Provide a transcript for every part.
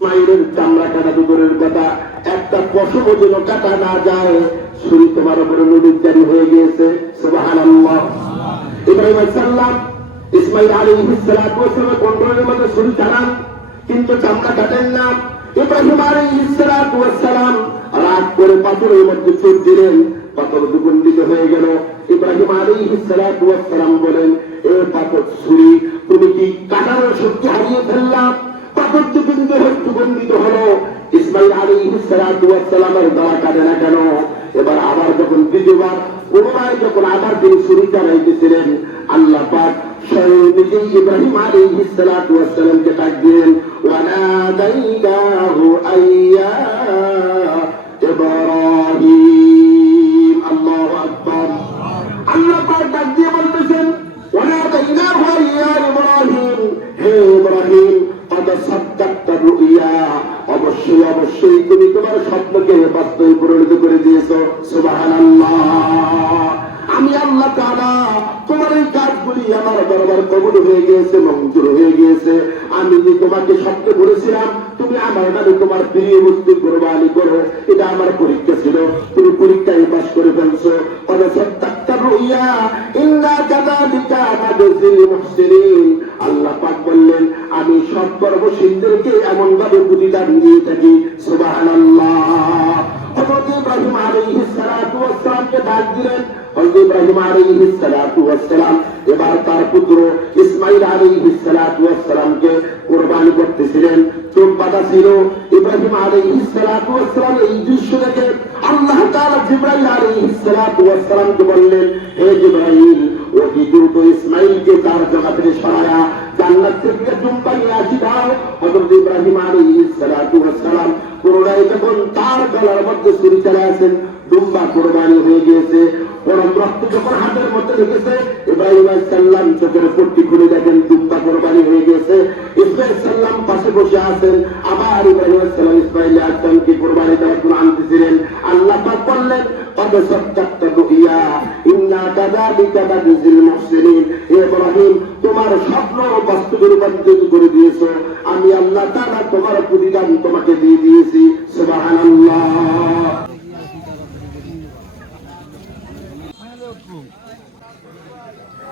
মায়ের চামড়া কাটা দুপুরের কথা, একটা পশম যেন কাটা না যায়, ছুরি তোমার উপরে নদীর জারি হয়ে গিয়েছে। সুবহানাল্লাহ। ইব্রাহিম আলাইহিস সালাম ইসমাঈল আলাইহিস সালাতু ওয়াস সালাম কন্ট্রোলের মধ্যে ছুরি চালান, কিন্তু চামড়া কাটেন না। ইব্রাহিম আলাইহিস সালাতু ওয়াস সালাম রাগ করে পাথরের মধ্যে চোট দিলেন, পাথর দ্বিগুণিত হয়ে গেল। ইব্রাহিম আলাইহিস সালাতু ওয়াস সালাম বলেন, এ পাথর ছুরি, তুমি কি কাটানোর শক্তি হারিয়ে ফেললাম? পাথর দ্বিগুণিত হলো। ইসমাঈল আলাইহিস সালাতু ওয়াস সালামের গলা কাটে না কেন? এবার আবার যখন দ্বিতীয়বার পুনরায় যখন আবার তিনি ছুরি চালাইতেছিলেন, আল্লাহ পাক স্বয়ং নিজেই ইব্রাহিম আলাইহিস সালাতু ওয়াস সালামকে ডাক দিলেন, ওয়ানাদাইনাহু আইয়া ইব্রাহিম। আল্লাহু আকবার। আল্লাহ পাক ডাক দিয়ে বলতেছেন, ওয়ানাদাইনাহু আইয়া ইব্রাহিম, হে ইব্রাহিম, قد صدقت الرؤيا, অবশ্যই অবশ্যই তুমি তোমার স্বপ্নকে বাস্তবে পরিণত করে দিয়েছো। সুবহানাল্লাহ। আমি আল্লাহ তাআলা তোমার এই কাজগুলি আমার দরবার কবুল হয়ে গিয়েছে, মঞ্জুর হয়ে গিয়েছে। আমি যে তোমাকে স্বপ্নে বলেছিলাম তুমি আমার নামে তোমার প্রিয় বস্তু কুরবানি করো, এটা আমার পরীক্ষা ছিল, তুমি পরীক্ষায় পাস করে ফেলছো। قد صدقت الرؤيا إنا كذلك نجزي المحسنين। আল্লাহ পাক বললেন, আমি সৎ কর্মশীলদেরকে এমন ভাবে প্রতিদান দিয়ে থাকি। সুবহানাল্লাহ। হযরত ইব্রাহিম আলাইহিস সালাতু ওয়াস সালামকে ডাক দিলেন। হযরত ইব্রাহিম আলাইহিস সালাতু ওয়াস সালাম এবার তার পুত্র ইসমাঈল আলাইহিস সালাতু ওয়াস সালামকে কুরবানি করতেছিলেন। চোখ বাঁধা ছিল। ইব্রাহিম আলাইহিস সালাতু ওয়াস সালাম এই দৃশ্য দেখে আল্লাহ তাআলা জিবরাইল আলাইহিস সালাতু ওয়াস সালামকে বললেন, হে জিবরাইল, অতি দ্রুত ইসমাঈলকে তার জায়গা থেকে সরায়া জান্নাত থেকে দুম্বা নিয়ে আসি দাও। হযরত ইব্রাহিম আলাইহিস সালাতু ওয়াস সালাম পুনরায় যখন তার গলার মধ্যে ছুরি চালাচ্ছেন, দুম্বা কুরবানি হয়ে গিয়েছে। গরম রক্ত যখন হাতের মধ্যে লেগেছে, ইব্রাহিম আলাইহিস সালাম চোখের পট্টি খুলে দেখেন দুম্বা কুরবানি হয়ে গেছে। ইসমাঈল সাল্লাম পাশে বসে আছেন। আবার ইব্রাহিম আলাইহিস সালাম ইসমাঈল আলাইহিস সালামকে কুরবানি দেওয়ার জন্য আনতেছিলেন। আল্লাহ পাক বললেন, قد صدقت الرؤيا إنا كذلك نجزي المحسنين। ইব্রাহিম, তোমার স্বপ্ন বাস্তবে রূপান্তরিত করে দিয়েছো, আমি আল্লাহ তাআলা তোমার প্রতিদান তোমাকে দিয়ে দিয়েছি। সুবহানাল্লাহ।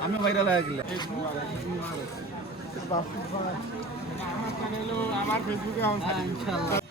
আমি ভাইরাল হয়ে গেলাম। আমার ফেসবুকে ইনশাআল্লাহ।